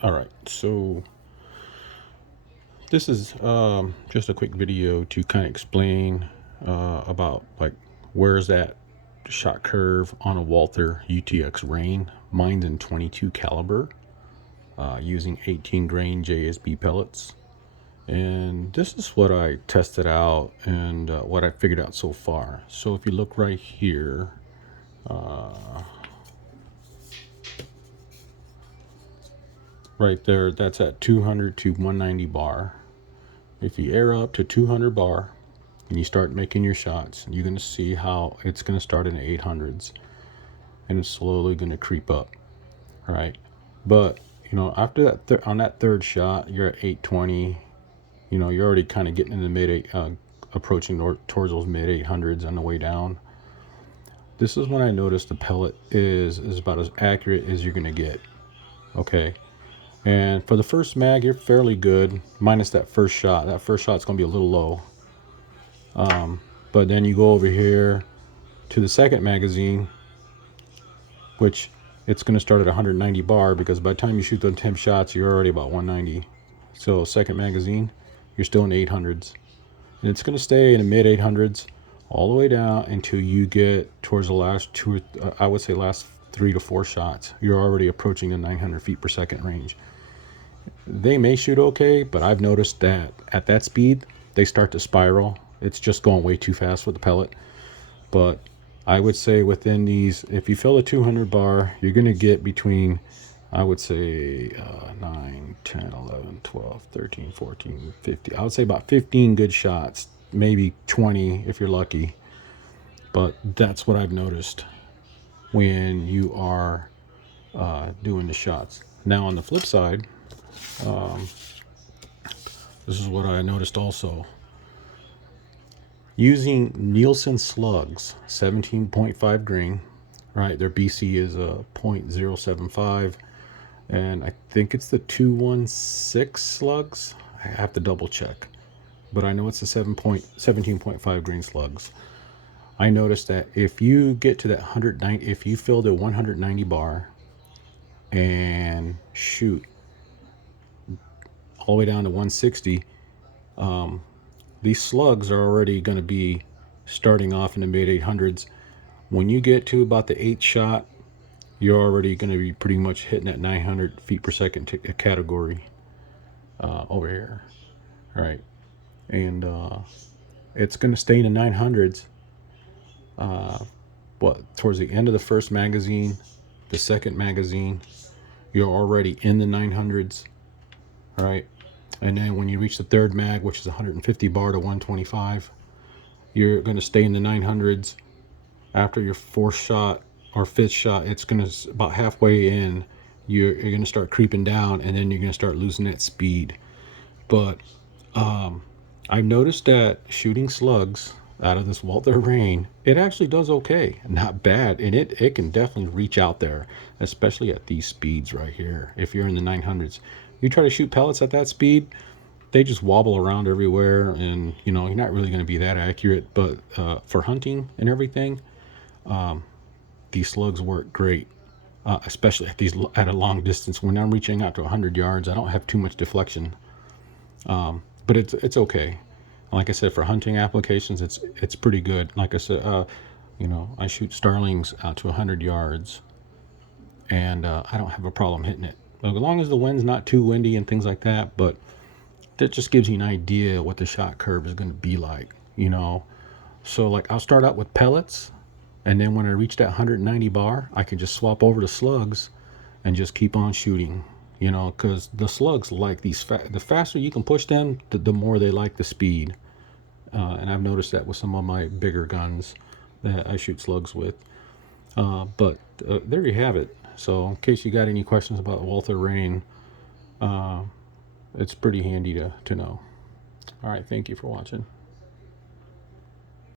All right, so this is just a quick video to kind of explain about like where's that shot curve on a Walther UTX Reign. Mine's in 22 caliber using 18 grain JSB pellets. And this is what I tested out and what I figured out so far. So if you look right here, right there, that's at 200 to 190 bar. If you air up to 200 bar and you start making your shots, you're going to see how it's going to start in the 800s and it's slowly going to creep up, right? But after that, on that third shot, you're at 820. You're already kind of getting in the approaching towards those mid 800s on the way down. This is when I noticed the pellet is about as accurate as you're going to get. Okay. And for the first mag, you're fairly good, minus that first shot. That first shot's going to be a little low. But then you go over here to the second magazine, which it's going to start at 190 bar, because by the time you shoot those 10 shots, you're already about 190. So second magazine, you're still in the 800s. And it's going to stay in the mid 800s all the way down until you get towards the last I would say last 3 to 4 shots. You're already approaching the 900 feet per second range. They may shoot okay, but I've noticed that at that speed, they start to spiral. It's just going way too fast with the pellet. But I would say within these, if you fill a 200 bar, you're going to get between, I would say 9, 10, 11, 12, 13, 14, 15. I would say about 15 good shots, maybe 20 if you're lucky. But that's what I've noticed when you are doing the shots. Now on the flip side, this is what I noticed also. Using Nielsen slugs, 17.5 grain, right? Their BC is a 0.075, and I think it's the 216 slugs. I have to double check, but I know it's the 17.5 grain slugs. I noticed that if you get to that 190, if you fill the 190 bar and shoot all the way down to 160, these slugs are already going to be starting off in the mid 800s. When you get to about the 8th shot, you're already going to be pretty much hitting that 900 feet per second category over here. All right. And it's going to stay in the 900s. Towards the end of the first magazine, the second magazine, you're already in the 900s. All right. And then when you reach the third mag, which is 150 bar to 125, you're going to stay in the 900s. After your fourth shot or fifth shot, it's going to about halfway in, you're going to start creeping down, and then you're going to start losing that speed. But I've noticed that shooting slugs out of this Walther Reign, it actually does okay, not bad, and it can definitely reach out there, especially at these speeds right here. If you're in the 900s, you try to shoot pellets at that speed, they just wobble around everywhere, and you're not really going to be that accurate. But for hunting and everything, these slugs work great, especially at a long distance. When I'm reaching out to 100 yards, I don't have too much deflection, but it's okay. Like I said, for hunting applications, it's pretty good. Like I said, I shoot starlings out to 100 yards, and I don't have a problem hitting it, as long as the wind's not too windy and things like that. But that just gives you an idea what the shot curve is going to be like. So like I'll start out with pellets, and then when I reach that 190 bar, I can just swap over to slugs and just keep on shooting, because the slugs like these, the faster you can push them, the more they like the speed. And I've noticed that with some of my bigger guns that I shoot slugs with. But there you have it. So in case you got any questions about Walther Reign, it's pretty handy to know. All right, thank you for watching.